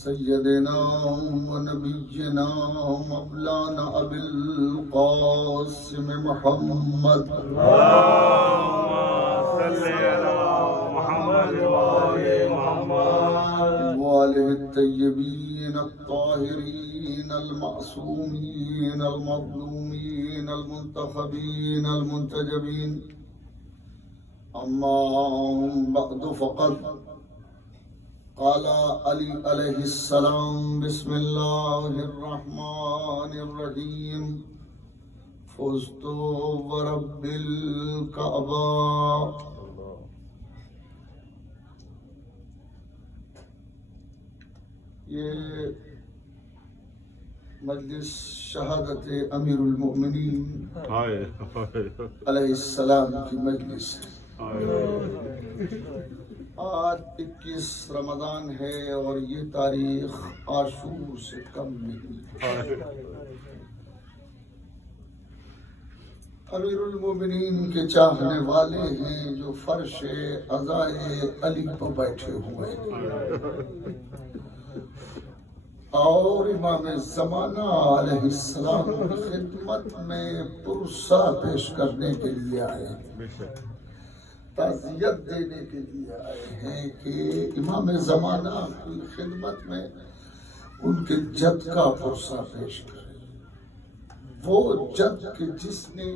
سيدنا ونبينا مولانا أبي القاسم محمد اللهم صل على محمد وآل محمد وآله الطيبين الطاهرين المعصومين المظلومين المنتخبين المنتجبين. أما بعد فقد قال علي عليه السلام بسم الله الرحمن الرحيم فزت ورب الكعبة. یہ مجلس شہادت امیر المؤمنین علیہ السلام کی مجلس ہے. آج 21 رمضان ہے اور یہ تاریخ عاشور سے کم نہیں. امیر المومنین کے چاہنے والے ہیں جو فرش عزائے علی پر بیٹھے ہوئے ہیں اور امام زمانہ علیہ السلام کی خدمت میں پرسہ پیش کرنے کے لیے آئے ہیں، تعزیت دینے کے لیے آئے ہیں کہ امام زمانہ کی خدمت میں ان کے جد کا پرسہ پیش کریں. وہ جد کہ جس نے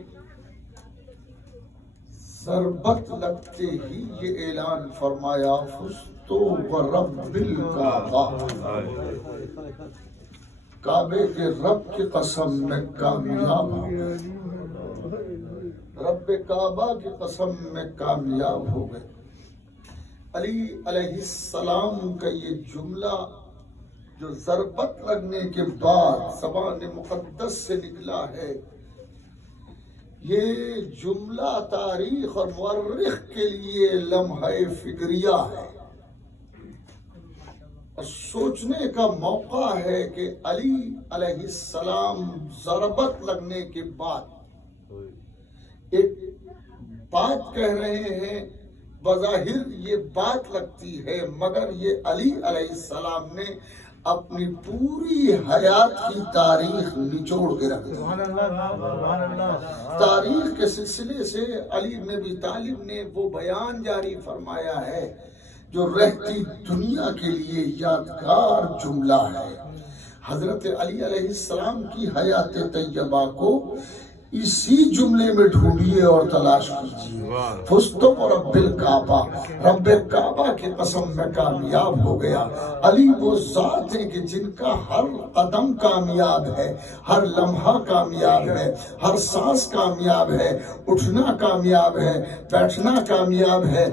ضربت لگتے ہی یہ اعلان فرمایا فزتو ورب الکعبہ، کعبے کے رب کی قسم میں کامیاب ہو گئے، رب کعبہ کی قسم میں کامیاب ہو گئے. علی علیہ السلام کا یہ جملہ جو ضربت لگنے کے بعد زبان مقدس سے نکلا ہے، یہ جملہ تاریخ اور مورخ کے لیے لمحہ فکریہ ہے اور سوچنے کا موقع ہے کہ علی علیہ السلام ضربت لگنے کے بعد ایک بات کہہ رہے ہیں. بظاہر یہ بات لگتی ہے مگر یہ علی علیہ السلام نے اپنی پوری حیات کی تاریخ نچوڑ کے رکھ دی. تاریخ کے سلسلے سے علی بن ابی طالب نے وہ بیان جاری فرمایا ہے جو رہتی دنیا کے لیے یادگار جملہ ہے. حضرت علی علیہ السلام کی حیات طیبہ کو اسی جملے میں ڈھونڈیے اور تلاش کیجیے. فزتو ورب الکعبہ، رب کعبہ کی قسم میں کامیاب ہو گیا. علی وہ ذات ہے کہ جن کا ہر قدم کامیاب ہے، ہر لمحہ کامیاب ہے، ہر سانس کامیاب ہے، اٹھنا کامیاب ہے، بیٹھنا کامیاب ہے،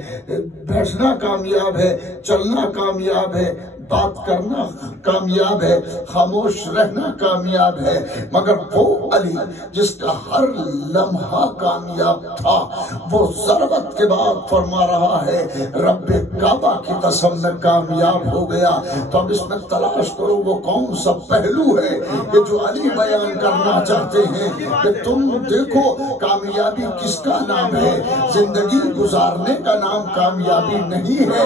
بیٹھنا کامیاب ہے، چلنا کامیاب ہے، بات کرنا کامیاب ہے، خاموش رہنا کامیاب ہے. مگر وہ علی جس کا ہر لمحہ کامیاب تھا وہ ضربت کے بعد فرما رہا ہے رب کعبہ کی قسم میں کامیاب ہو گیا. تو اب اس میں تلاش کرو وہ کون سا پہلو ہے کہ جو علی بیان کرنا چاہتے ہیں کہ تم دیکھو کامیابی کس کا نام ہے. زندگی گزارنے کا نام کامیابی نہیں ہے،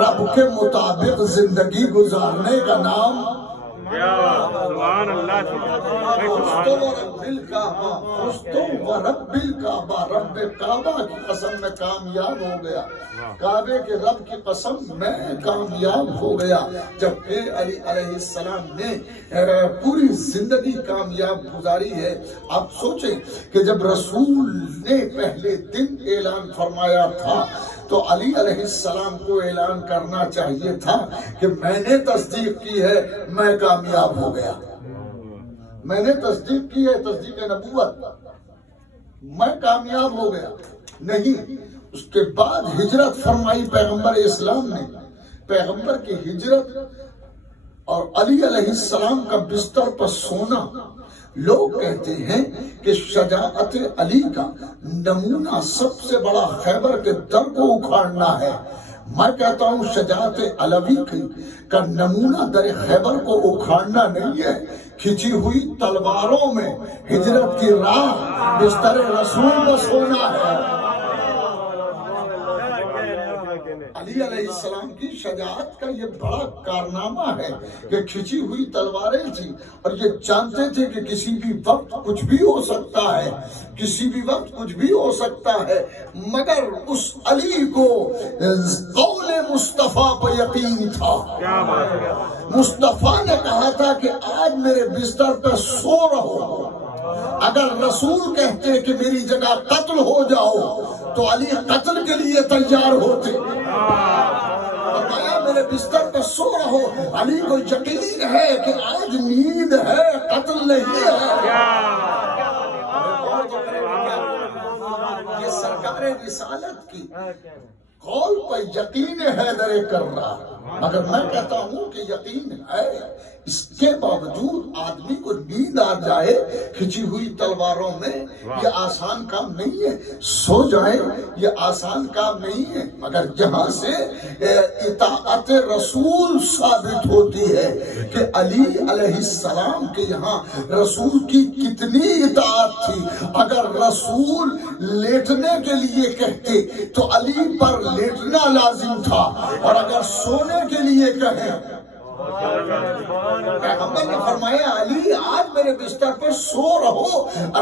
رب کے مطابق زندگی گزارنے کا نام سبحان اللہ. رب الکعبہ، رب کعبہ کی قسم میں کامیاب ہو گیا، کعبے کے رب کی قسم میں کامیاب ہو گیا. جبکہ علی علیہ السلام نے پوری زندگی کامیاب گزاری ہے. آپ سوچیں کہ جب رسول نے پہلے دن اعلان فرمایا تھا تو علی علیہ السلام کو اعلان کرنا چاہیے تھا کہ میں نے تصدیق کی ہے، میں کامیاب ہو گیا. میں نے تصدیق کی ہے، تصدیق نبوت، میں کامیاب ہو گیا. نہیں، اس کے بعد ہجرت فرمائی پیغمبر اسلام نے. پیغمبر کی ہجرت اور علی علیہ السلام کا بستر پر سونا. لوگ کہتے ہیں کہ شجاعت علی کا نمونہ سب سے بڑا خیبر کے در کو اکھاڑنا ہے. میں کہتا ہوں شجاعت علوی کا نمونہ در خیبر کو اکھاڑنا نہیں ہے، کھچی ہوئی تلواروں میں ہجرت کی راہ بستر رسول پر سونا ہے. علی علیہ السلام کی شجاعت کا یہ بڑا کارنامہ ہے کہ کھچی ہوئی تلواریں تھیں اور یہ جانتے تھے کہ کسی بھی وقت کچھ بھی ہو سکتا ہے، کسی بھی وقت کچھ بھی ہو سکتا ہے، مگر اس علی کو قول مصطفیٰ پہ یقین تھا۔ مصطفیٰ نے کہا تھا کہ آج میرے بستر پہ سو رہو، اگر رسول کہتے کہ میری جگہ قتل ہو جاؤ تو علی قتل کے لیے تیار ہوتے۔ فرمایا میرے بستر پہ سو رہو، علی کو یقین ہے کہ آج نیند ہے، قتل نہیں ہے۔ یہ سرکار رسالت کی قول پر یقین حیدر کر رہا، مگر میں کہتا ہوں کہ یقین ہے، اس کے باوجود آدمی کو نیند آ جائے کھچی ہوئی تلواروں میں، یہ آسان کام نہیں ہے۔ سو جائے یہ آسان کام نہیں ہے، مگر جہاں سے اطاعت رسول ثابت ہوتی ہے کہ علی علیہ السلام کے یہاں رسول کی کتنی اطاعت تھی۔ اگر رسول لیٹنے کے لیے کہتے تو علی پر لیٹنا لازم تھا، اور اگر سونے کے لیے کہیں، پیغمبر نے فرمایا علی آج میرے بستر پر سو رہو،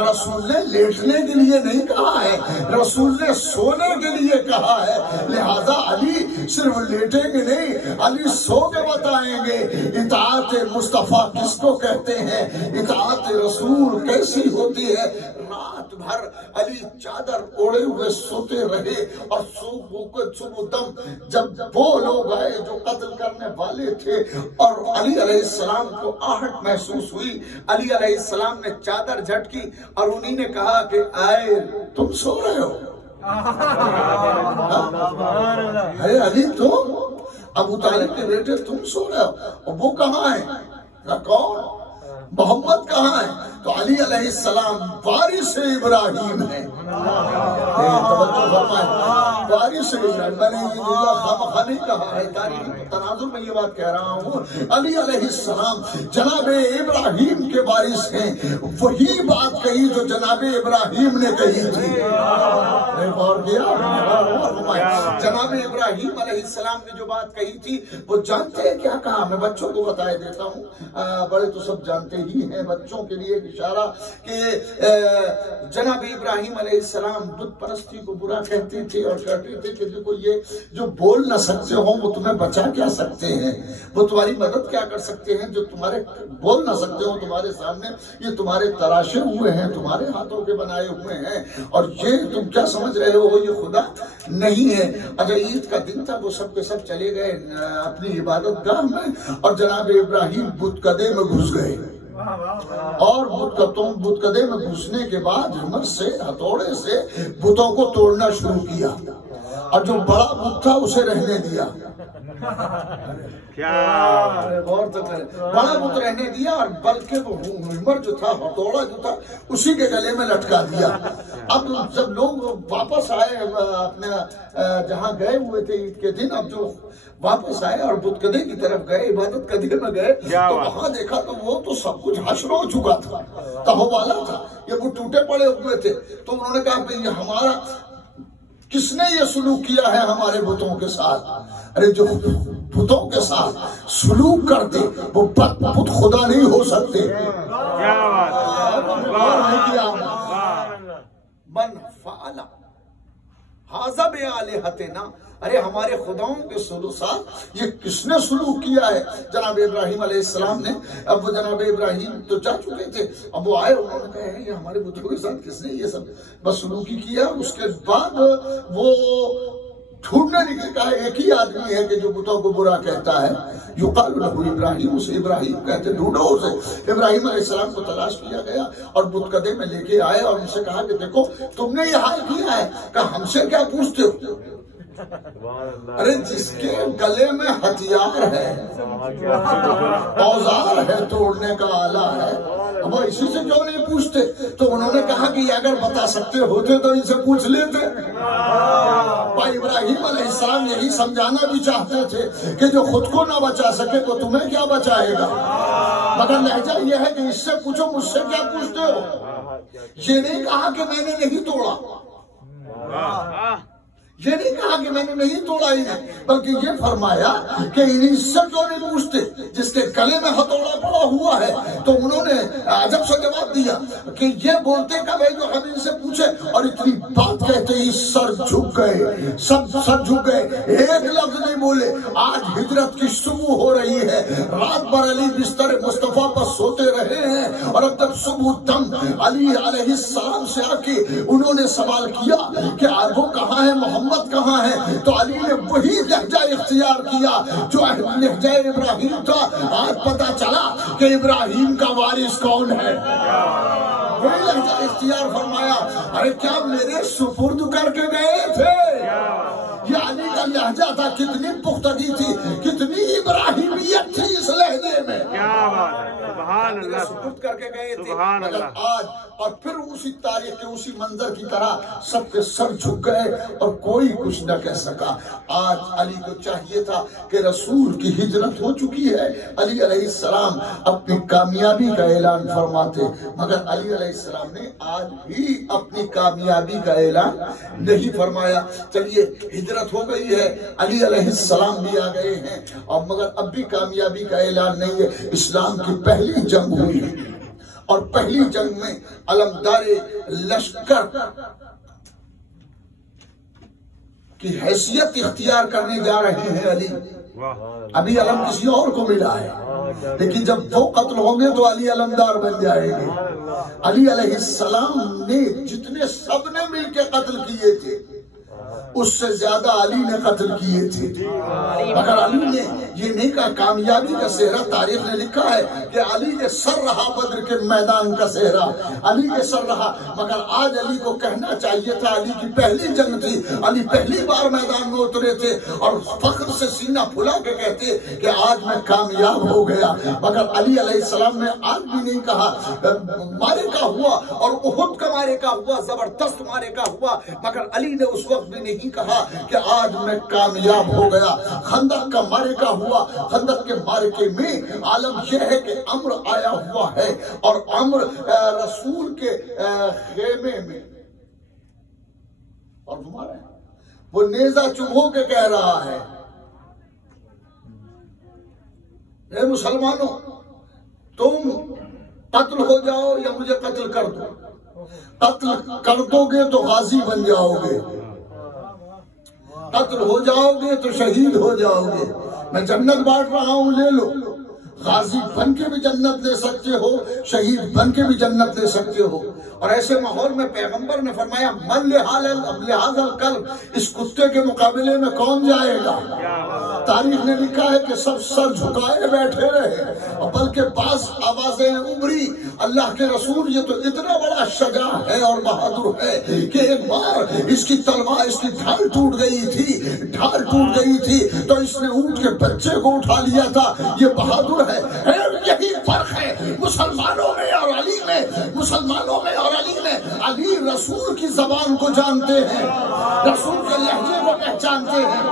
رسول نے لیٹنے کے لیے نہیں کہا ہے، رسول نے سونے کے لیے کہا ہے، لہذا علی صرف لیٹیں گے نہیں، علی سو کے بتائیں گے اطاعت مصطفیٰ کس کو کہتے ہیں، اطاعت رسول کیسی ہوتی ہے۔ رات بھر علی چادر اوڑے ہوئے سوتے رہے، اور صبح دم جب وہ لوگ آئے جو قتل کرنے والے تھے اور علی علیہ السلام کو آہٹ محسوس ہوئی، علی علیہ السلام نے چادر جھٹکی اور انہی نے کہا کہ آئے تم سو رہے ہو؟ ارے علی تم، ابو طالب کے بیٹے تم سو رہے ہو، اور وہ کہاں ہیں؟ کون؟ محمد کہاں ہے؟ تو علی علیہ السلام وارث ابراہیم ہے۔ توجہ فرمائیں، وارث ابراہیم، میں نے یہ خواہ نہیں کہا ہے، تاریخی تناظر میں یہ بات کہہ رہا ہوں، علی علیہ السلام جناب ابراہیم کے وارث ہیں، وہی بات کہی جو جناب ابراہیم نے کہی تھی۔ غور کیا؟ جناب ابراہیم علیہ السلام نے جو بات کہی تھی وہ جانتے ہیں کیا کہا؟ میں بچوں کو بتائے دیتا ہوں، بڑے تو سب جانتے ہی ہیں، بچوں کے لیے اشارہ کہ جناب ابراہیم علیہ السلام بت پرستی کو برا کہتے تھے اور کہتے تھے کہ دیکھو یہ جو بول نہ سکتے ہوں وہ تمہیں بچا کیا سکتے ہیں، وہ تمہاری مدد کیا کر سکتے ہیں، جو تمہارے بول نہ سکتے ہوں تمہارے سامنے یہ تمہارے تراشے ہوئے ہیں، تمہارے ہاتھوں کے بنائے ہوئے ہیں، اور یہ تم کیا سمجھ رہے ہو یہ خدا نہیں ہے۔ اگر عید کا دن تھا وہ سب کے سب چلے گئے اپنی عبادت گاہ میں، اور جناب ابراہیم بت کدے میں گھس گئے، اور بت کدے میں گھسنے کے بعد ہمت سے ہتھوڑے سے بتوں کو توڑنا شروع کیا، اور جو بڑا بت تھا اسے رہنے دیا۔ غور تو کریں، بڑا بت رہنے دیا، اور بلکہ وہ ہمر جو تھا ہتھوڑا جو تھا اسی کے گلے میں لٹکا دیا۔ اب جب لوگ واپس آئے اپنے جہاں گئے ہوئے تھے عید کے دن، اب جو واپس آئے اور بت کدے کی طرف گئے، عبادت کدے میں گئے، تو وہاں دیکھا تو وہ تو سب کچھ حشر ہو چکا تھا، تہو والا تھا، یہ وہ ٹوٹے پڑے ہوئے تھے۔ تو انہوں نے کہا کہ یہ ہمارا کس نے یہ سلوک کیا ہے ہمارے بتوں کے ساتھ؟ ارے جو بتوں کے ساتھ سلوک کرتے وہ بت خدا نہیں ہو سکتے۔ من فعل ھذا بآلہتنا، ارے ہمارے خداؤں کے ساتھ یہ کس نے سلوک کیا ہے؟ جناب ابراہیم علیہ السلام نے، اب وہ جناب ابراہیم تو جا چکے تھے، اب وہ آئے، انہوں نے کہا یہ ہمارے بتوں کے ساتھ کس نے یہ سب بس سلوکی کیا؟ اس کے بعد وہ ڈھونڈنے نکلے، کہا ایک ہی آدمی ہے کہ جو بتوں کو برا کہتا ہے، یقال لہ ابراہیم، اسے ابراہیم کہتے، ڈھونڈو اسے۔ ابراہیم علیہ السلام کو تلاش کیا گیا اور بت کدے میں لے کے آئے، اور ان سے کہا کہ دیکھو تم نے یہ حال کیا ہے، کہا ہم سے کیا پوچھتے ہو؟ ارے جس کے گلے میں ہتھیار ہے، اوزار ہے، توڑنے کا آلہ ہے، اب اسی سے کیوں نہیں پوچھتے؟ تو انہوں نے کہا کہ اگر بتا سکتے ہوتے تو ان سے پوچھ لیتے۔ بھائی ابراہیم علیہ السلام یہی سمجھانا بھی چاہتے تھے کہ جو خود کو نہ بچا سکے وہ تمہیں کیا بچائے گا، مگر لہجہ یہ ہے کہ اس سے پوچھو مجھ سے کیا پوچھتے ہو۔ یہ نہیں کہا کہ میں نے نہیں توڑا، یہ نہیں کہا کہ میں نے نہیں توڑا انہیں، بلکہ یہ فرمایا کہ انہیں سے جو نہیں پوچھتے جس کے گلے میں ہتھوڑا پڑا ہوا ہے۔ تو انہوں نے عجب سے جواب دیا کہ یہ بولتے کب ہے جو ہم ان سے پوچھے، اور اتنی بات کہتے ہی سر جھک گئے، سب سر جھک گئے، ایک لفظ نہیں بولے۔ آج ہجرت کی صبح ہو رہی ہے، رات بھر علی بستر مصطفیٰ پر سوتے رہے ہیں، اور اب تک صبح دم علی علیہ السلام سے آ کے انہوں نے سوال کیا کہ وہ کہاں ہے، محمد کہاں ہے؟ تو علی نے وہی لہجہ اختیار کیا جو لہجہ ابراہیم تھا۔ آج پتا چلا کہ ابراہیم کا وارث کون ہے، وہی لہجہ اختیار فرمایا۔ ارے کیا میرے سپرد کر کے گئے تھے؟ یہ علی کا لہجہ تھا، کتنی پختگی تھی، کتنی ابراہیمیت تھی اس لہجے میں۔ کیا بات ہے، سبحان اللہ، سپرد کر کے گئے تھے، سبحان مگر اللہ۔ آج اور پھر اسی تاریخ کے اسی منظر کی طرح سب کے سر جھک گئے اور کوئی کچھ نہ کہہ سکا۔ آج علی کو چاہیے تھا کہ رسول کی ہجرت ہو چکی ہے، علی علیہ السلام اپنی کامیابی کا اعلان فرماتے، مگر علی علیہ السلام نے آج بھی اپنی کامیابی کا اعلان نہیں فرمایا۔ چلیے ہجرت ہو گئی ہے، علی علیہ السلام بھی آ گئے ہیں، اور مگر اب بھی کامیابی کا اعلان نہیں ہے۔ اسلام کی پہلی جنگ ہوئی اور پہلی جنگ میں علمدار لشکر کی حیثیت اختیار کرنے جا رہے ہیں علی۔ ابھی علم کسی اور کو ملا ہے، لیکن جب وہ قتل ہوں گے تو علی علمدار بن جائے گے۔ علی علیہ السلام نے جتنے سب نے مل کے قتل کیے تھے اس سے زیادہ علی نے قتل کیے تھے، مگر علی نے یہ نہیں کہا۔ کامیابی کا صحرا تاریخ نے لکھا ہے کہ علی کے سر رہا بدر کے میدان کا صحرا، علی کے سر رہا، مگر آج علی کو کہنا چاہیے تھا علی کی پہلی جنگ تھی، علی پہلی بار میدان میں اترے تھے اور فخر سے سینہ پھلا کے کہتے کہ آج میں کامیاب ہو گیا، مگر علی علیہ السلام نے آج بھی نہیں کہا۔ معرکہ ہوا اور احد کا معرکہ ہوا، زبردست معرکہ ہوا، مگر علی نے اس وقت بھی نہیں کہا کہ آج میں کامیاب ہو گیا۔ خندق کا معرکہ ہوا، خندق کے معرکے میں عالم یہ ہے کہ عمر آیا ہوا ہے، اور عمر رسول کے خیمے میں اور ہمارے وہ نیزہ چبھو کے کہہ رہا ہے، اے مسلمانوں تم قتل ہو جاؤ یا مجھے قتل کر دو، قتل کر دو گے تو غازی بن جاؤ گے، قتل ہو جاؤ گے تو شہید ہو جاؤ گے، میں جنت بانٹ رہا ہوں، لے لو۔ غازی بن کے بھی جنت لے سکتے ہو، شہید بن کے بھی جنت لے سکتے ہو۔ اور ایسے ماحول میں پیغمبر نے فرمایا من لحاظ القلب، اس کتے کے مقابلے میں کون جائے گا؟ تاریخ نے لکھا ہے کہ سب سر جھکائے بیٹھے رہے، اور بلکہ بعض آوازیں ابھری، اللہ کے رسول یہ تو اتنا بڑا شجاع ہے اور بہادر ہے کہ ایک بار اس کی تلوار، اس کی ڈھال ٹوٹ گئی تھی تو اس نے اونٹ کے بچے کو اٹھا لیا تھا، یہ بہادر ہے۔ یہی فرق ہے مسلمانوں میں اور علی میں، مسلمانوں میں اور علی میں۔ علی رسول کی زبان کو جانتے ہیں، رسول کے لہجے کو پہچانتے ہیں،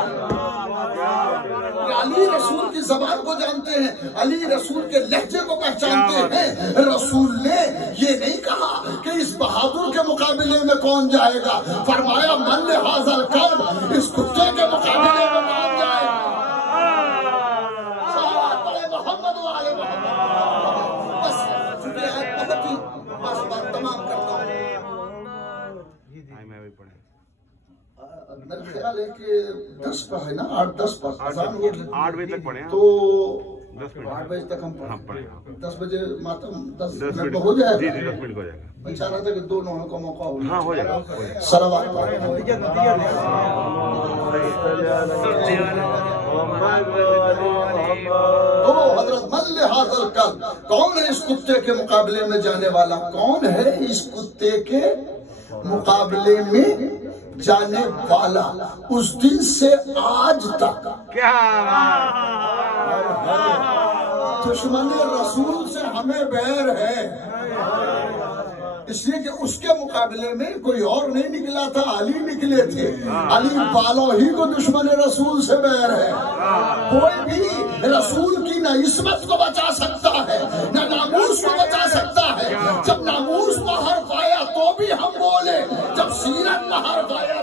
علی رسول کی زبان کو جانتے ہیں، علی رسول کے لہجے کو پہچانتے ہیں۔ رسول نے یہ نہیں کہا کہ اس بہادر کے مقابلے میں کون جائے گا، فرمایا من لحاظ القلب، اس کتے کے مقابلے میں کون جائے گا۔ میرا خیال ہے کہ 10 پر ہے نا، 8-10 پر اذان ہوگی، 8 بجے تک پڑھیں تو 8 بجے تک ہم پڑھیں، 10 بجے ماتم 10 منٹ ہو جائے گا۔ جی 10 منٹ ہو جائے گا، میں چاہ رہا تھا کہ دونوں کا موقع ہو ہاں ہو جائے گا۔ صلوات تو حضرت من لحاظ القلب، کون ہے اس کتے کے مقابلے میں جانے والا؟ کون ہے اس کتے کے مقابلے میں جانے والا؟ اس دن سے آج تک کیا دشمن رسول سے ہمیں بیر ہے، اس لیے کہ اس کے مقابلے میں کوئی اور نہیں نکلا تھا، علی نکلے تھے۔ علی والوں ہی کو دشمن رسول سے بیر ہے۔ کوئی بھی رسول کی نہ عصمت کو بچا سکتا ہے نہ ناموس کو بچا سکتا ہے۔ جب ناموس پر حرف آیا تو بھی ہم بولے، جب سیرت پر حرف آیا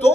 2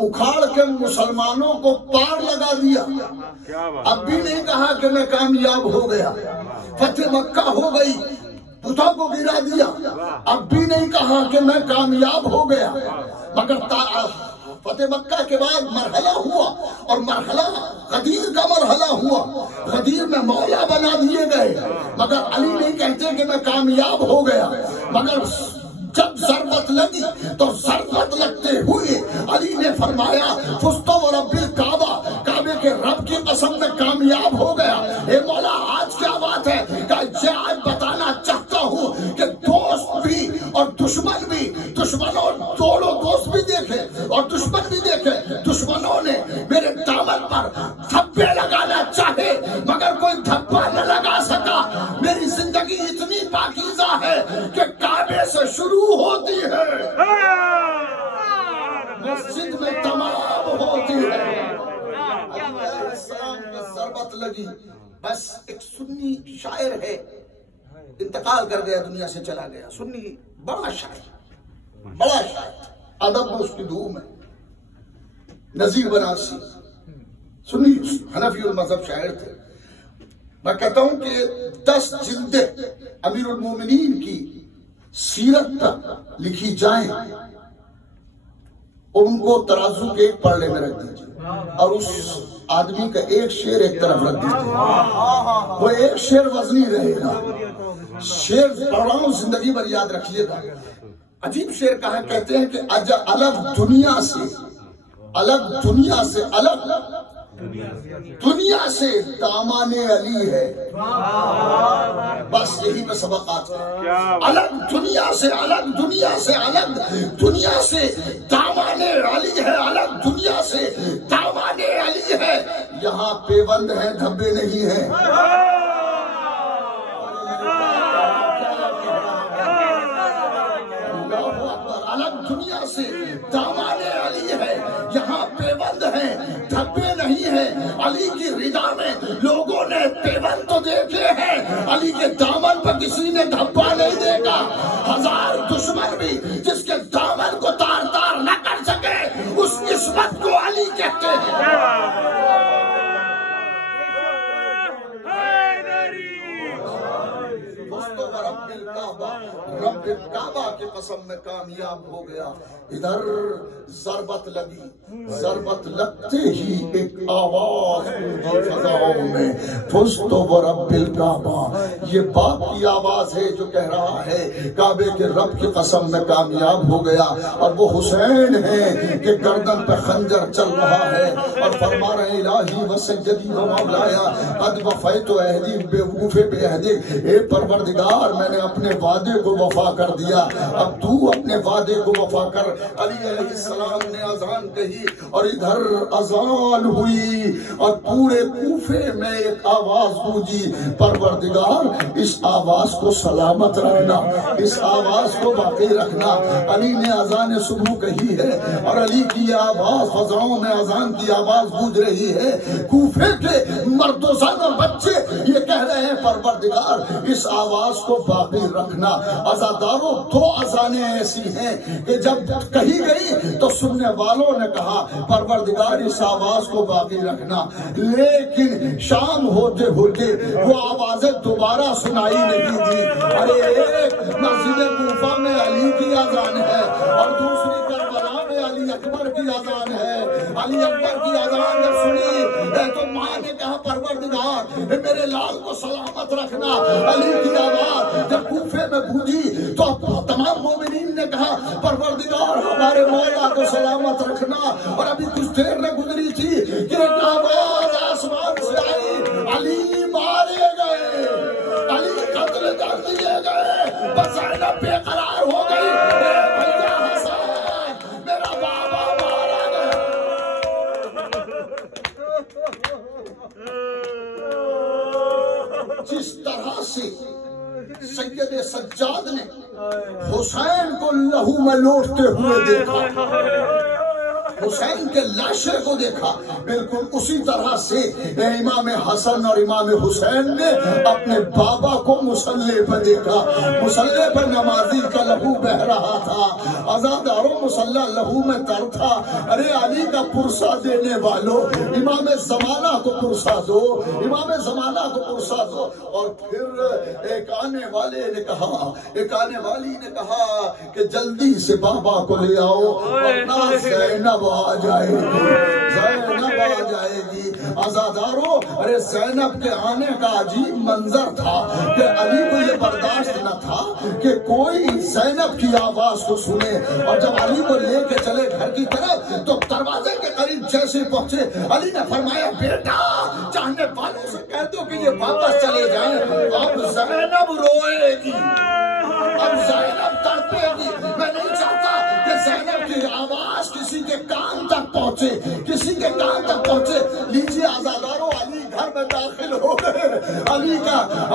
اکھاڑ کے مسلمانوں کو پار لگا دیا. کیا بات. اب بھی نہیں کہا کہ میں کامیاب ہو گیا. فتح مکہ ہو گئی, بتوں کو گرا دیا. اب بھی نہیں کہا کہ میں کامیاب ہو گیا. مگر فتح مکہ کے بعد مرحلہ ہوا, اور مرحلہ غدیر کا مرحلہ ہوا. غدیر میں مولا بنا دیے گئے. مگر علی نہیں کہتے کہ میں کامیاب ہو گیا. مگر جب ضربت لگی تو ضربت لگتے ہوئے علی نے فرمایا فزت ورب الکعبہ, کعبے کے رب کی قسم میں کامیاب ہو گیا. اے مولا آج کیا بات ہے؟ کہ آج بتانا چاہتا ہوں کہ دوست بھی اور دشمن بھی, دشمنوں دونوں دوست بھی دیکھے اور دشمن بھی دیکھے. دشمنوں نے میرے دامن پر دھبے لگانا چاہے مگر کوئی دھبا نہ لگا سکا. میری زندگی اتنی پاکیزہ ہے کہ کعبے سے شروع ہوتی ہے, مسجد میں تمام ہوتی ہے. علیہ السلام میں ضربت لگی. بس ایک سنی شاعر ہے, انتقال کر گیا, دنیا سے چلا گیا. سنی بڑا شاعر, بڑا شاعر, ادب میں اس کی دھوم ہے. نذیر بنارسی سنی حنفی المذہب شاعر تھے. میں کہتا ہوں کہ 10 جلدیں امیر المومنین کی سیرت پر لکھی جائیں اور ان کو ترازو کے ایک پلڑے میں رکھ دیجیے, اور اس آدمی کا ایک شعر ایک طرف رکھ دیجیے. وہ ایک شعر وزنی رہے گا. شعر پڑھ رہا ہوں, زندگی بھر یاد رکھیے گا. عجیب شعر کہا, کہتے ہیں کہ الگ دنیا سے, الگ دنیا سے, الگ دنیا سے دامان علی ہے. بس یہی میں سبقات ہے. الگ دنیا سے, الگ دنیا سے, الگ دنیا سے دامان علی ہے. الگ دنیا سے دامان علی ہے. یہاں پیوند ہیں, دھبے نہیں ہیں. الگ دنیا سے دامان علی ہے. یہاں پیوند ہیں, دھبے نہیں ہیں. علی کی رضا میں لوگوں نے پیوند تو دیکھے ہیں, علی کے دامن پر کسی نے دھبا نہیں دیکھا. 1000 دشمن بھی جس کے دامن کو تار تار نہ کر سکے, اس عصمت کو علی کہتے ہیں. رب کعبہ کی قسم میں کامیاب ہو گیا. ادھر ضربت لگی, ضربت لگتے ہی ایک آواز فضاؤں میں, فزت ورب الکعبہ. یہ باپ کی آواز ہے جو کہہ رہا ہے کعبے کے رب کی قسم میں کامیاب ہو گیا. اور وہ حسین ہے کہ گردن پہ خنجر چل رہا ہے اور فرما رہے الہی وسجدی و مولایا قد وفیت عہدی بوقوف بے عہدی. اے پروردگار, میں نے اپنے وعدے کو وفا کر دیا, اب تو اپنے وعدے کو وفا کر. علی علیہ السلام نے اذان کہی اور ادھر اذان ہوئی اور پورے کوفے میں ایک آواز گونجی, پروردگار اس آواز کو سلامت رکھنا, اس آواز کو باقی رکھنا. علی نے اذان صبح کہی ہے اور علی کی آواز, فضاؤں میں اذان کی آواز گونج رہی ہے. کوفے کے مرد و زن اور بچے یہ کہہ رہے ہیں پروردگار اس آواز کو باقی رکھنا. عزاداروں, 2 اذانیں ایسی ہیں کہ جب کہی گئی تو سننے والوں نے کہا پروردگار اس آواز کو باقی رکھنا. لیکن شام ہوتے ہوتے وہ آوازیں دوبارہ سنائی نہیں دی. ارے ایک مسجد کوفہ میں علی کی اذان ہے اور دوسری کربلا میں علی اکبر کی اذان ہے. علی اکبر کی اذان جب سنی تو ماں نے کہا پروردگار میرے لال کو سلامت رکھنا. علی کی آواز جب کوفے میں گونجی تو تمام مومنین نے کہا پروردگار ہمارے مولا کو سلامت رکھنا. اور ابھی کچھ دیر نہ گزری تھی کہ ایک آواز آسمان سے آئی, علی مارے گئے, علی قتل کر دیے گئے. بس زینب بے قرار ہو گئی, بھیا حسین میرا بابا مارا گیا. جس طرح سے سید سجاد نے حسین کو لہو میں لوٹتے ہوئے دیکھا, حسین کے لاشے کو دیکھا، بالکل اسی طرح سے امام حسن اور امام حسین نے اپنے بابا کو مصلی پہ دیکھا، مصلی پر نمازی کا لہو بہ رہا تھا، عزاداروں مصلی لہو میں تر تھا۔ ارے علی کا پرسہ دینے والوں، امام زمانہ کو پرسہ دو، امام زمانہ کو پرسہ دو۔ اور پھر ایک آنے والے نے کہا، ایک آنے والی نے کہا کہ جلدی سے بابا کو لے آؤ ورنہ زینب آ جائے گی، زینب آ جائے گی۔ عزاداروں، ارے زینب کے آنے کا عجیب منظر تھا کہ علی کو یہ برداشت نہ تھا کہ کوئی زینب کی آواز کو سنے، اور جب علی کو لے کے چلے گھر کی طرف تو دروازے کے قریب جیسے پہنچے علی نے فرمایا بیٹا چاہنے والوں سے کہہ دو کہ یہ واپس چلے جائیں، اب زینب روئے گی، اب زینب تڑپے گی، میں نہیں چاہتا کہ زینب کی آواز کسی کے کان تک پہنچے، کسی کے کان تک پہنچے۔ لیجیے عزاداروں، علی گھر میں داخل ہو گئے،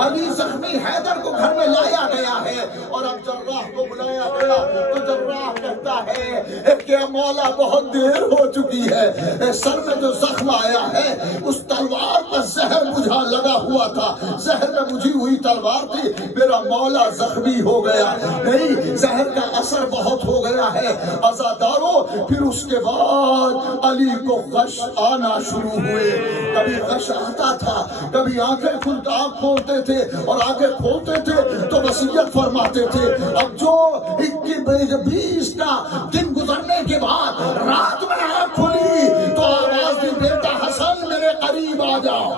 علی زخمی حیدر کو گھر میں لایا گیا ہے، اور اب جراح کو بلایا گیا تو جراح کہتا ہے کہ مولا بہت دیر ہو چکی ہے، سر میں جو زخم آیا ہے اس تلوار پر زہر مجھا لگا ہوا تھا، زہر میں مجھی ہوئی تلوار تھی، میرا مولا زخمی ہو گیا، نہیں زہر کا اثر بہت ہو گیا ہے۔ عزاداروں، پھر اس کے بعد علی کو غش آنا شروع ہوئے، کبھی غش آتا تھا، کبھی آنکھیں کھولتے تھے، اور آنکھیں کھولتے تھے تو وصیت فرماتے تھے۔ اب جو 21 کا دن گزرنے کے بعد رات میں آنکھ کھلی تو آواز دی بیٹا حسن میرے قریب آ جاؤ،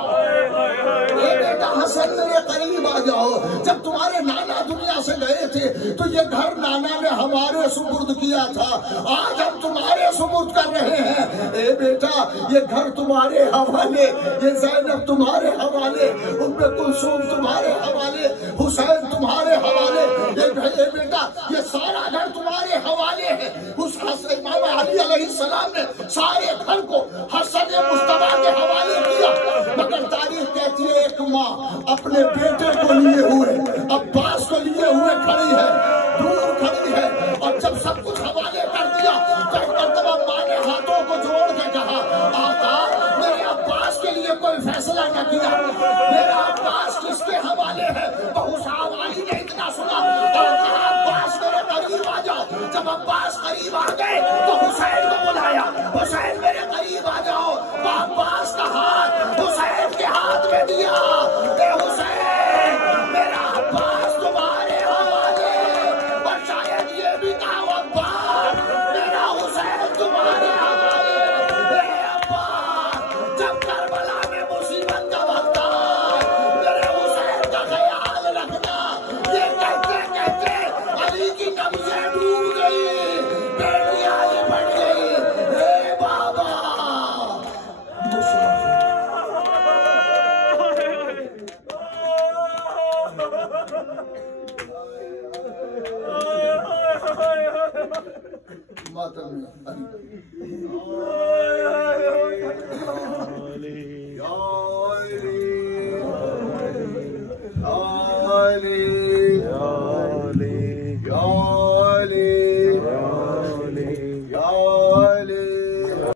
اے بیٹا حسن میرے قریب آ جاؤ، جب تمہارے نانا دنیا سے گئے تھے تو یہ گھر نانا نے ہمارے سپرد کیا تھا، آج ہم تمہارے سپرد کر رہے ہیں، اے بیٹا یہ گھر تمہارے حوالے، یہ زینب تمہارے حوالے، ام کلثوم تمہارے حوالے، حسین تمہارے حوالے، اے بیٹا یہ سارا گھر تمہارے حوالے ہے۔ اس امام علی علیہ السلام نے سارے گھر کو حسن مصطفیٰ کے حوالے کیا، مگر تاریخ کہتی ہے ایک ماں اپنے بیٹے کو لیے ہوئے، عباس کو لیے ہوئے کھڑی ہے، دور کھڑی ہے، اور جب سب کچھ حوالے کر دیا تو ایک مرتبہ ماں نے ہاتھوں کو جوڑ کے کہا آقا میرے عباس کے لیے کوئی فیصلہ نہ کیا، میرا عباس کس کے حوالے ہے؟ تو حسین علی نے اتنا سنا اور کہا عباس میرے قریب آ جاؤ۔ جب عباس قریب آ گئے تو حسین کو بلایا، حسین میرے قریب آ جاؤ، تو عباس کا ہاتھ حسین کے ہاتھ میں دیا، اے حسین میرا عباس تمہارے حوالے، اور شاید یہ بھی کہا عباس میرا حسین تمہارے حوالے، اے عباس جب کربلا میں مصیبت کا وقت میرے حسین کا خیال رکھنا۔ یہ کہتے کہتے علی کی نبضیں ڈوب گئی، بیٹیاں لپٹ گئی، اے بابا ماتم علی